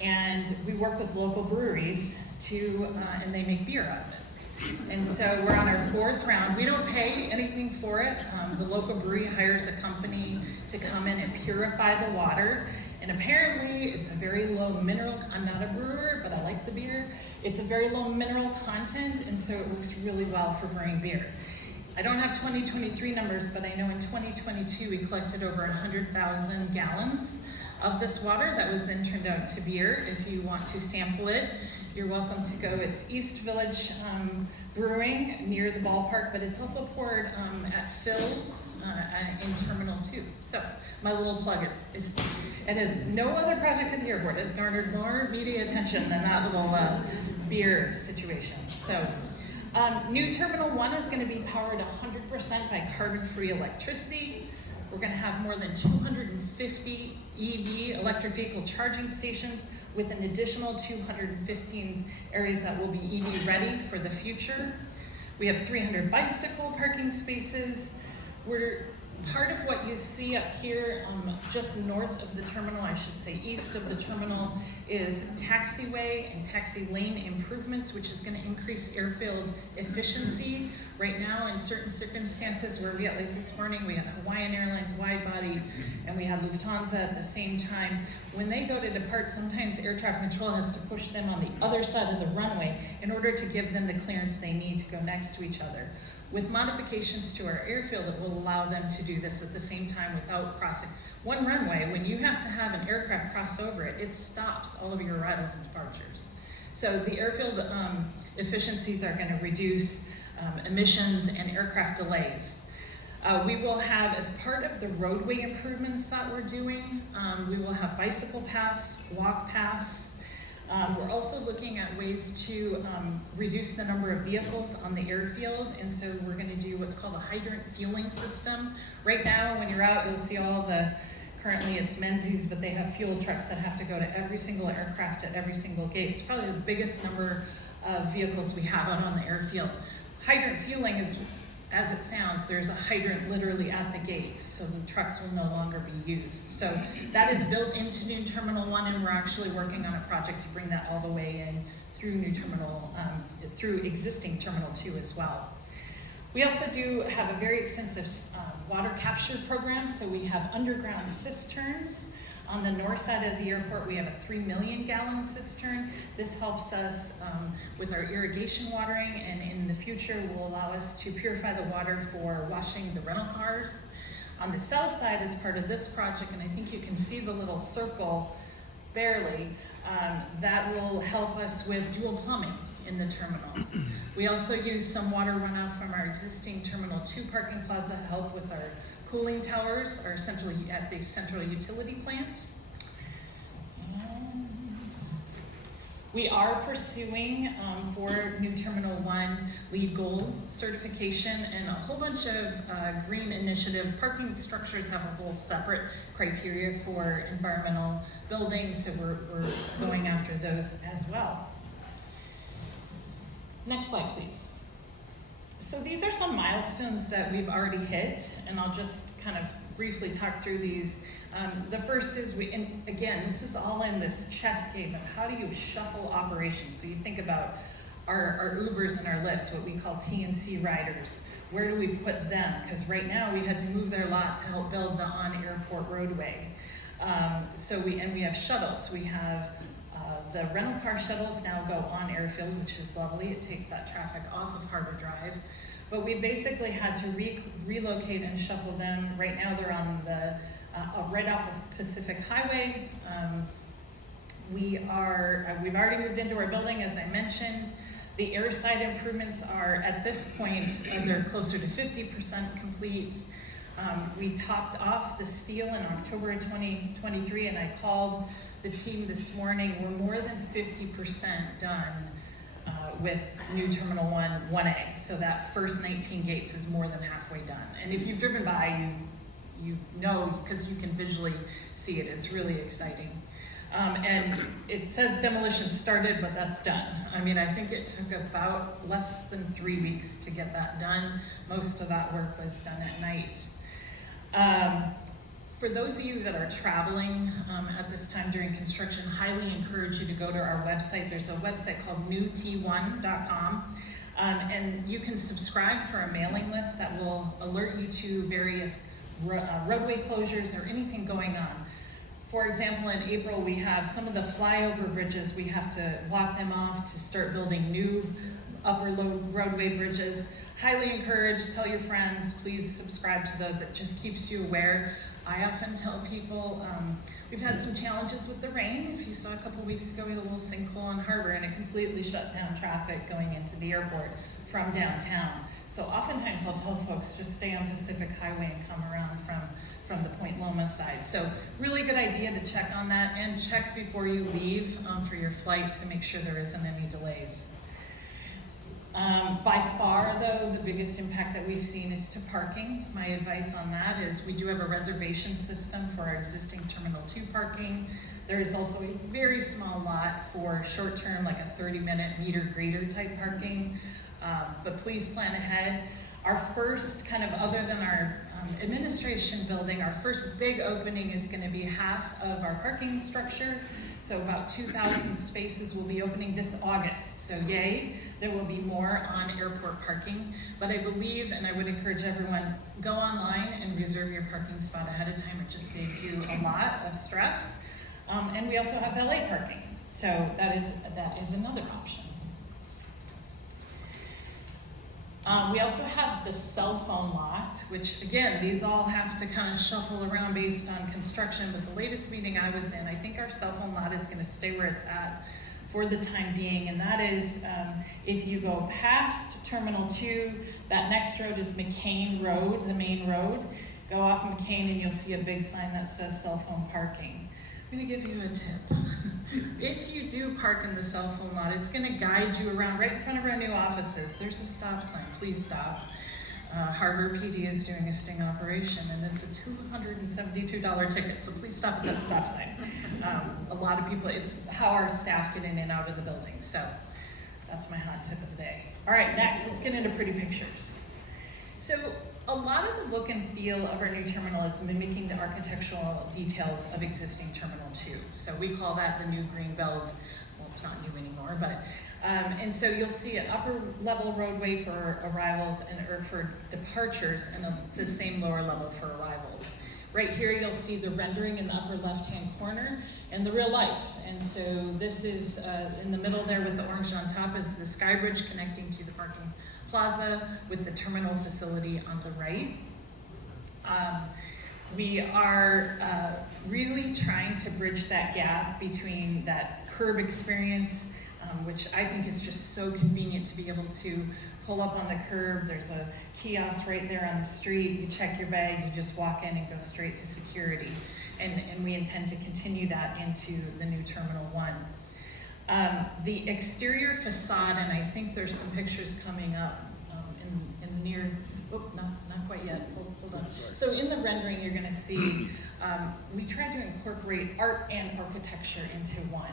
And we work with local breweries and they make beer out of it. And so we're on our 4th round. We don't pay anything for it. The local brewery hires a company to come in and purify the water. And apparently it's a very low mineral, I'm not a brewer, but I like the beer. It's a very low mineral content, and so it works really well for brewing beer. I don't have 2023 numbers, but I know in 2022 we collected over 100,000 gallons of this water that was then turned out to beer. If you want to sample it, you're welcome to go. It's East Village Brewing near the ballpark, but it's also poured at Phil's in Terminal 2. So my little plug is it is no other project at the airport has garnered more media attention than that little beer situation. So new Terminal 1 is going to be powered 100% by carbon-free electricity. We're going to have more than 250 EV, electric vehicle charging stations, with an additional 215 areas that will be EV ready for the future. We have 300 bicycle parking spaces. We're Part of what you see up here, just north of the terminal, I should say east of the terminal, is taxiway and taxi lane improvements, which is going to increase airfield efficiency. Right now, in certain circumstances where we had, like this morning, we had Hawaiian Airlines wide body and we had Lufthansa at the same time. When they go to depart, sometimes air traffic control has to push them on the other side of the runway in order to give them the clearance they need to go next to each other. With modifications to our airfield, it will allow them to do this at the same time without crossing. One runway, when you have to have an aircraft cross over it, it stops all of your arrivals and departures. So the airfield efficiencies are going to reduce emissions and aircraft delays. We will have, as part of the roadway improvements that we're doing, we will have bicycle paths, walk paths. We're also looking at ways to reduce the number of vehicles on the airfield, and so we're going to do what's called a hydrant fueling system. Right now, when you're out, you'll see all the, currently it's Menzies, but they have fuel trucks that have to go to every single aircraft at every single gate. It's probably the biggest number of vehicles we have out on the airfield. Hydrant fueling is, as it sounds, there's a hydrant literally at the gate, so the trucks will no longer be used. So that is built into New Terminal 1, and we're actually working on a project to bring that all the way in through New Terminal, through existing Terminal 2 as well. We also do have a very extensive water capture program, so we have underground cisterns. On the north side of the airport, we have a 3 million gallon cistern. This helps us with our irrigation watering, and in the future will allow us to purify the water for washing the rental cars. On the south side, as part of this project, and I think you can see the little circle barely, that will help us with dual plumbing in the terminal. We also use some water runoff from our existing Terminal 2 parking plaza to help with our cooling towers are at the central utility plant. We are pursuing for New Terminal 1 LEED Gold certification and a whole bunch of green initiatives. Parking structures have a whole separate criteria for environmental buildings, so we're going after those as well. Next slide, please. So these are some milestones that we've already hit, and I'll just kind of briefly talk through these. The first is, and again, this is all in this chess game of how do you shuffle operations. So you think about our Ubers and our Lyfts, what we call T&C riders. Where do we put them? Because right now we had to move their lot to help build the on-airport roadway. We have shuttles. We have the rental car shuttles now go on airfield, which is lovely. It takes that traffic off of Harbor Drive. But we basically had to relocate and shuffle them. Right now they're on the right off of Pacific Highway. We've already moved into our building, as I mentioned. The airside improvements are, at this point, they're closer to 50% complete. We topped off the steel in October of 2023, and I called the team this morning. We're more than 50% done with New Terminal 1A. So that first 19 gates is more than halfway done. And if you've driven by, you know, because you can visually see it. It's really exciting. And it says demolition started, but that's done. I mean, I think it took about less than 3 weeks to get that done. Most of that work was done at night. For those of you that are traveling at this time during construction, highly encourage you to go to our website. There's a website called newt1.com, and you can subscribe for a mailing list that will alert you to various roadway closures or anything going on. For example, in April, we have some of the flyover bridges, we have to block them off to start building new upper roadway bridges. Highly encourage, tell your friends, please subscribe to those. It just keeps you aware. I often tell people, we've had some challenges with the rain. If you saw a couple weeks ago, we had a little sinkhole in Harbor and it completely shut down traffic going into the airport from downtown. So oftentimes I'll tell folks, just stay on Pacific Highway and come around from the Point Loma side. So really good idea to check on that and check before you leave for your flight to make sure there isn't any delays. By far, though, the biggest impact that we've seen is to parking. My advice on that is we do have a reservation system for our existing Terminal 2 parking. There is also a very small lot for short-term, like a 30-minute meter grader type parking, but please plan ahead. Our first kind of, other than our administration building. Our first big opening is going to be half of our parking structure. So about 2,000 spaces will be opening this August. So yay, there will be more on airport parking. But I believe, and I would encourage everyone, go online and reserve your parking spot ahead of time. It just saves you a lot of stress. And we also have valet parking. So that is another option. We also have the cell phone lot, which again, these all have to kind of shuffle around based on construction, but the latest meeting I was in, I think our cell phone lot is gonna stay where it's at for the time being, and that is, if you go past Terminal 2, that next road is McCain Road, the main road. Go off McCain and you'll see a big sign that says cell phone parking. I'm gonna give you a tip. If you do park in the cell phone lot, it's gonna guide you around right in front of our new offices. There's a stop sign, please stop. Harbor PD is doing a sting operation and it's a $272 ticket, so please stop at that stop sign. A lot of people, it's how our staff get in and out of the building, so that's my hot tip of the day. All right, next, let's get into pretty pictures. So a lot of the look and feel of our new terminal is mimicking the architectural details of existing Terminal 2. So we call that the new green belt. Well, it's not new anymore, but, and so you'll see an upper level roadway for arrivals or for departures and the same lower level for arrivals. Right here you'll see the rendering in the upper left-hand corner and the real life. And so this is in the middle there with the orange on top is the sky bridge connecting to the parking plaza with the terminal facility on the right. We are really trying to bridge that gap between that curb experience, which I think is just so convenient to be able to pull up on the curb. There's a kiosk right there on the street. You check your bag, you just walk in and go straight to security. And we intend to continue that into the new Terminal 1. The exterior facade, and I think there's some pictures coming up in the near, not quite yet, hold on. So in the rendering you're gonna see, we tried to incorporate art and architecture into one.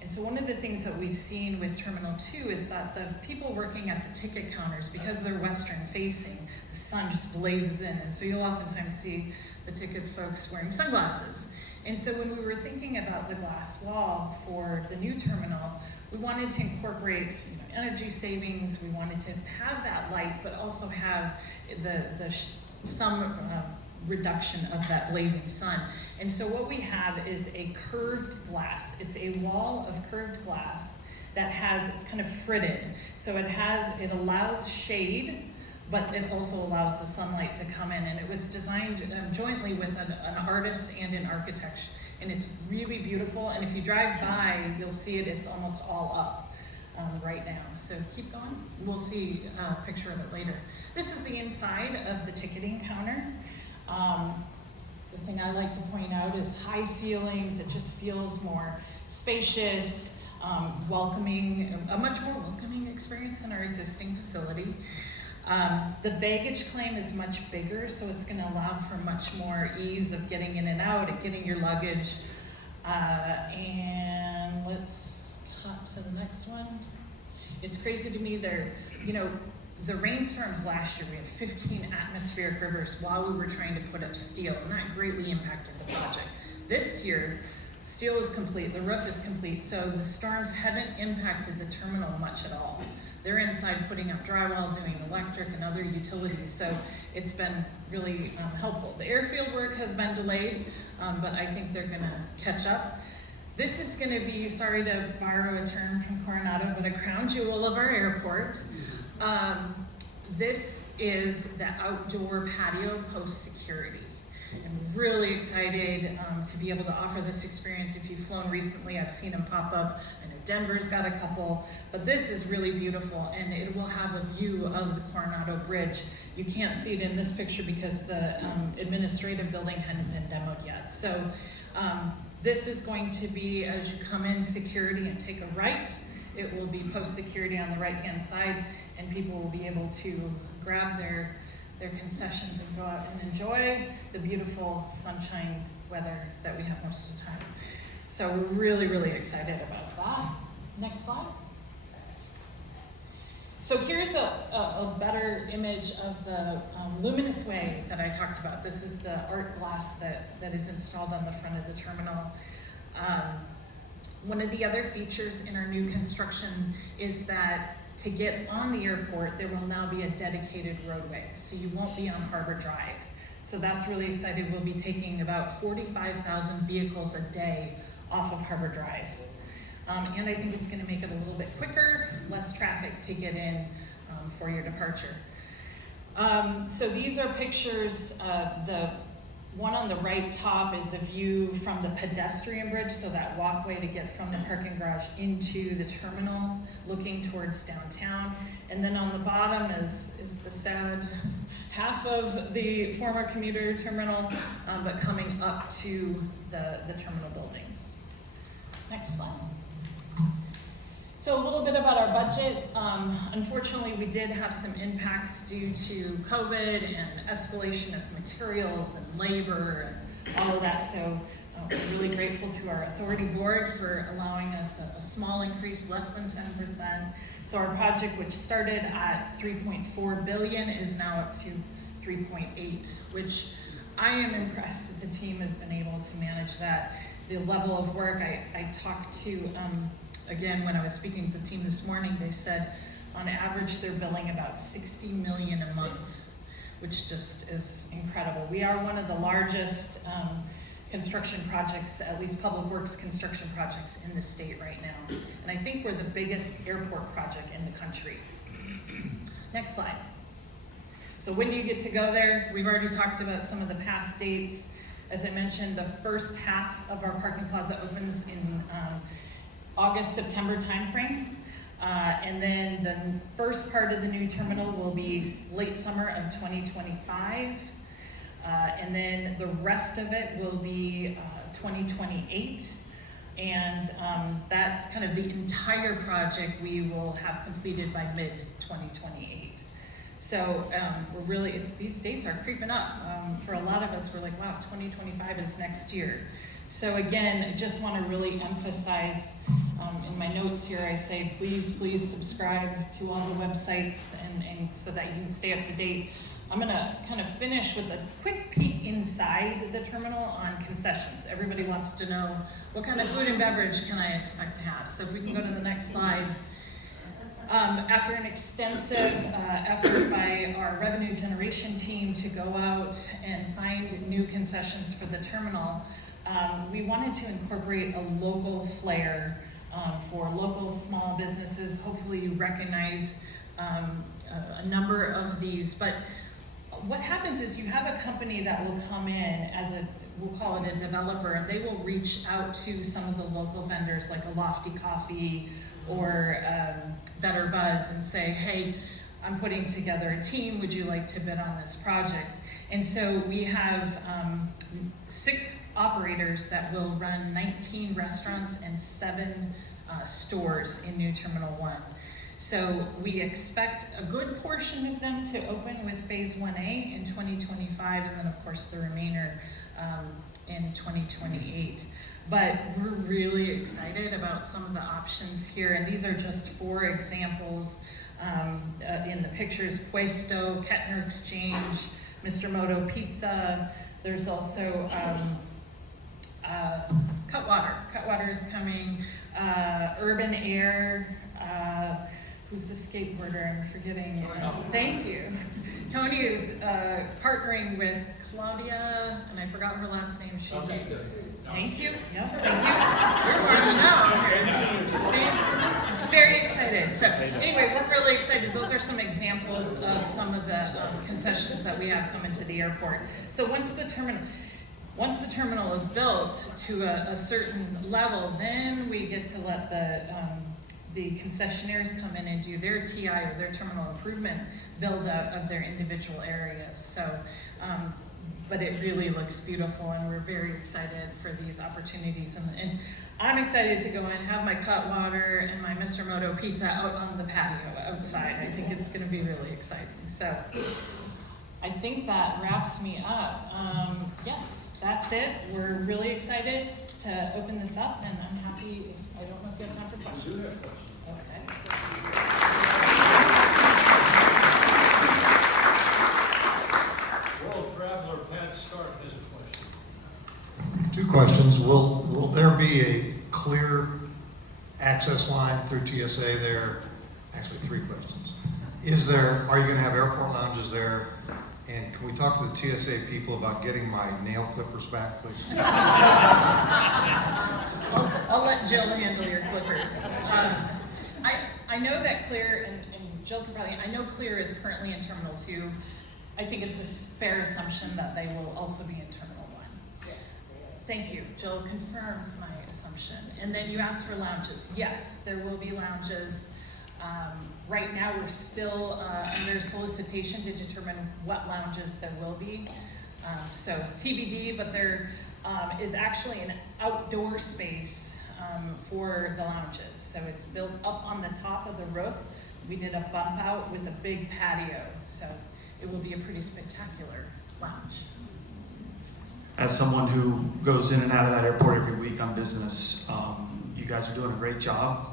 And so one of the things that we've seen with Terminal 2 is that the people working at the ticket counters, because they're western facing, the sun just blazes in, and so you'll oftentimes see the ticket folks wearing sunglasses. And so when we were thinking about the glass wall for the new terminal, we wanted to incorporate energy savings, we wanted to have that light, but also have some reduction of that blazing sun. And so what we have is a curved glass. It's a wall of curved glass that it's kind of fritted. So it allows shade, but it also allows the sunlight to come in. And it was designed jointly with an artist and an architect. And it's really beautiful. And if you drive by, you'll see it's almost all up right now. So keep going. We'll see a picture of it later. This is the inside of the ticketing counter. The thing I like to point out is high ceilings. It just feels more spacious, welcoming, a much more welcoming experience than our existing facility. The baggage claim is much bigger, so it's going to allow for much more ease of getting in and out and getting your luggage. And let's hop to the next one. It's crazy to me the rainstorms last year, we had 15 atmospheric rivers while we were trying to put up steel, and that greatly impacted the project. This year, steel is complete, the roof is complete, so the storms haven't impacted the terminal much at all. They're inside putting up drywall, doing electric and other utilities, so it's been really helpful. The airfield work has been delayed, but I think they're gonna catch up. This is gonna be, sorry to borrow a term from Coronado, but a crown jewel of our airport. This is the outdoor patio post-security. I'm really excited to be able to offer this experience. If you've flown recently, I've seen them pop up. I know Denver's got a couple, but this is really beautiful, and it will have a view of the Coronado Bridge. You can't see it in this picture because the administrative building hadn't been demoed yet. So this is going to be, as you come in, security and take a right. It will be post-security on the right-hand side, and people will be able to grab their concessions and go out and enjoy the beautiful sunshine weather that we have most of the time. So we're really, really excited about that. Next slide. So here's a better image of the luminous way that I talked about. This is the art glass that is installed on the front of the terminal. One of the other features in our new construction is that to get on the airport, there will now be a dedicated roadway. So you won't be on Harbor Drive. So that's really exciting. We'll be taking about 45,000 vehicles a day off of Harbor Drive. And I think it's going to make it a little bit quicker, less traffic to get in for your departure. So these are pictures. The one on the right top is a view from the pedestrian bridge, so that walkway to get from the parking garage into the terminal, looking towards downtown. And then on the bottom is the sad half of the former commuter terminal, but coming up to the terminal building. Next slide. So a little bit about our budget. Unfortunately, we did have some impacts due to COVID and escalation of materials and labor and all of that. So we're really grateful to our authority board for allowing us a small increase, less than 10%. So our project, which started at $3.4 billion, is now up to 3.8, which I am impressed that the team has been able to manage that. The level of work, I talked to, again, when I was speaking to the team this morning, they said on average they're billing about $60 million a month, which just is incredible. We are one of the largest construction projects, at least public works construction projects in the state right now. And I think we're the biggest airport project in the country. Next slide. So when do you get to go there? We've already talked about some of the past dates. As I mentioned, the first half of our parking plaza opens in August, September timeframe. And then the first part of the new terminal will be late summer of 2025. And then the rest of it will be 2028. And that kind of the entire project we will have completed by mid-2028. So we're really, these dates are creeping up. For a lot of us, we're like, wow, 2025 is next year. So again, I just want to really emphasize, in my notes here, I say, please subscribe to all the websites and so that you can stay up to date. I'm gonna kind of finish with a quick peek inside the terminal on concessions. Everybody wants to know, what kind of food and beverage can I expect to have? So if we can go to the next slide. After an extensive effort by our revenue generation team to go out and find new concessions for the terminal, we wanted to incorporate a local flair for local small businesses. Hopefully you recognize a number of these, but what happens is you have a company that will come in as we'll call it a developer, and they will reach out to some of the local vendors like a Lofty Coffee or Better Buzz and say, hey, I'm putting together a team, would you like to bid on this project? And so we have 6 operators that will run 19 restaurants and 7 stores in New Terminal 1. So we expect a good portion of them to open with Phase 1A in 2025, and then of course the remainder in 2028. But we're really excited about some of the options here, and these are just 4 examples in the pictures: Puesto, Kettner Exchange, Mr. Moto Pizza. There's also Cutwater. Cutwater is coming. Urban Air. Who's the skateboarder? I'm forgetting. Thank you. Tony is partnering with Claudia, and I forgot her last name. She's thank you. Yep, thank you. You're more than know. It's very excited. So anyway, we're really excited. Those are some examples of some of the concessions that we have coming to the airport. So once the terminal is built to a certain level, then we get to let the concessionaires come in and do their TI or their terminal improvement build out of their individual areas. So, but it really looks beautiful, and we're very excited for these opportunities. And I'm excited to go and have my Cutwater and my Mr. Moto Pizza out on the patio outside. I think it's going to be really exciting. So I think that wraps me up. Yes, that's it. We're really excited to open this up, and I'm happy. I don't know if you have time for questions. Okay. Two questions. Will there be a clear access line through TSA there? Actually, three questions. Are you going to have airport lounges there? And can we talk to the TSA people about getting my nail clippers back, please? I'll let Jill handle your clippers. I know that Clear, and Jill can probably, I know Clear is currently in Terminal 2. I think it's a fair assumption that they will also be in Terminal 1. Yes. Thank you. Jill confirms my assumption. And then you asked for lounges. Yes, there will be lounges. Right now, we're still under solicitation to determine what lounges there will be. So TBD, but there is actually an outdoor space for the lounges. So it's built up on the top of the roof. We did a bump out with a big patio. So it will be a pretty spectacular lounge. As someone who goes in and out of that airport every week on business, you guys are doing a great job,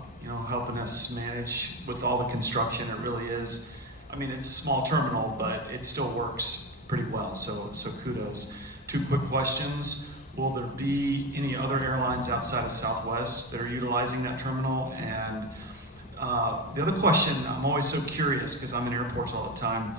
helping us manage with all the construction. It really is. I mean, it's a small terminal, but it still works pretty well, so kudos. Two quick questions. Will there be any other airlines outside of Southwest that are utilizing that terminal? And the other question, I'm always so curious because I'm in airports all the time.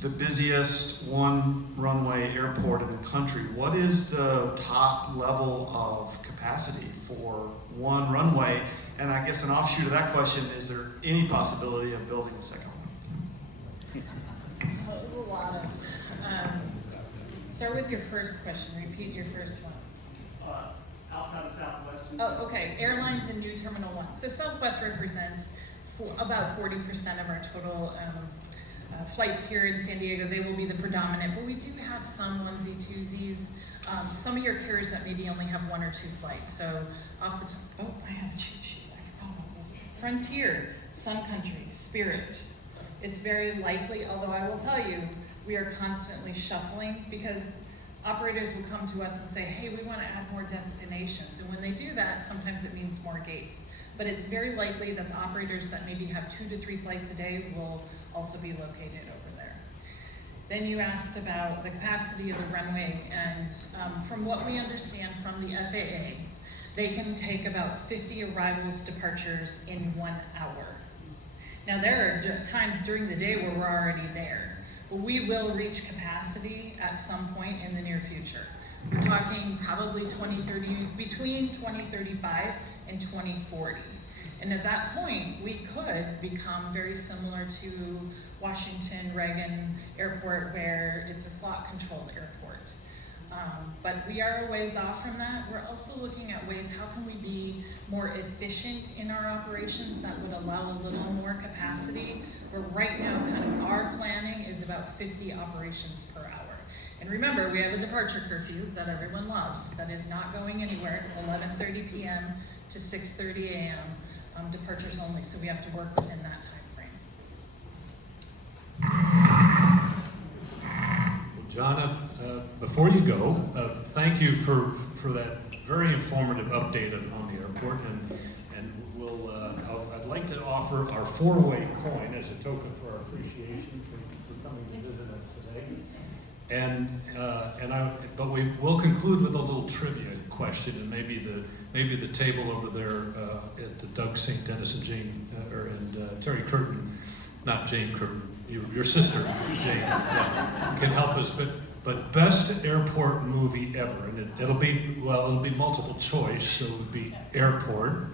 The busiest one runway airport in the country, what is the top level of capacity for one runway? And I guess an offshoot of that question, is there any possibility of building a second one? Well, it was a lot of. Start with your first question. Repeat your first one. Outside of Southwest. Oh, okay. Airlines in New Terminal 1. So Southwest represents about 40% of our total flights here in San Diego. They will be the predominant, but we do have some onesie twosies. Some of your carriers that maybe only have one or two flights. So off the top, I have a cheat sheet. I forgot about this. Frontier, Sun Country, Spirit. It's very likely, although I will tell you, we are constantly shuffling because operators will come to us and say, hey, we want to add more destinations. And when they do that, sometimes it means more gates. But it's very likely that the operators that maybe have 2 to 3 flights a day will also be located over there. Then you asked about the capacity of the runway, and from what we understand from the FAA, they can take about 50 arrivals, departures in 1 hour. Now there are times during the day where we're already there. We will reach capacity at some point in the near future. We're talking probably between 2035 and 2040. And at that point, we could become very similar to Washington Reagan Airport, where it's a slot-controlled airport. But we are a ways off from that. We're also looking at ways, how can we be more efficient in our operations that would allow a little more capacity? Where right now, kind of our planning is about 50 operations per hour. And remember, we have a departure curfew that everyone loves, that is not going anywhere, 11:30 p.m. to 6:30 a.m. Departures only, so we have to work within that time frame. Sjohnna, before you go, thank you for that very informative update on the airport, and I'd like to offer our 4-way coin as a token for our appreciation for coming to visit us today. But we will conclude with a little trivia question, and maybe the table over there at the Doug St. Dennis and Jane Terry Curtin, not Jane Curtin, your sister Jane, can help us. But best airport movie ever, and it'll be multiple choice. So it would be Airport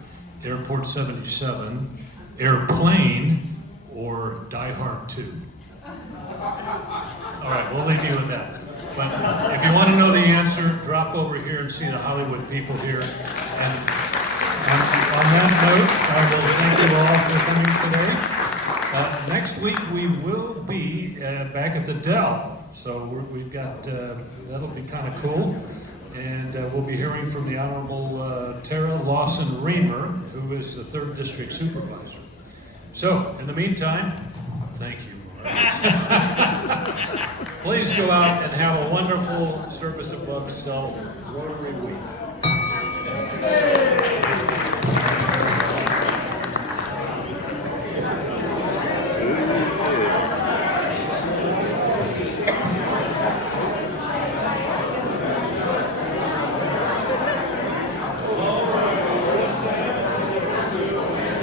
77, Airplane, or Die Hard 2. All right, we'll leave you with that. But if you want to know the answer, drop over here and see the Hollywood people here. And on that note, I will thank you all for coming today. Next week we will be back at the Dell, so we've got that'll be kind of cool. And we'll be hearing from the Honorable Tara Lawson-Reamer, who is the 3rd District Supervisor. So, in the meantime, thank you. Please go out and have a wonderful Service Above Self Rotary Week.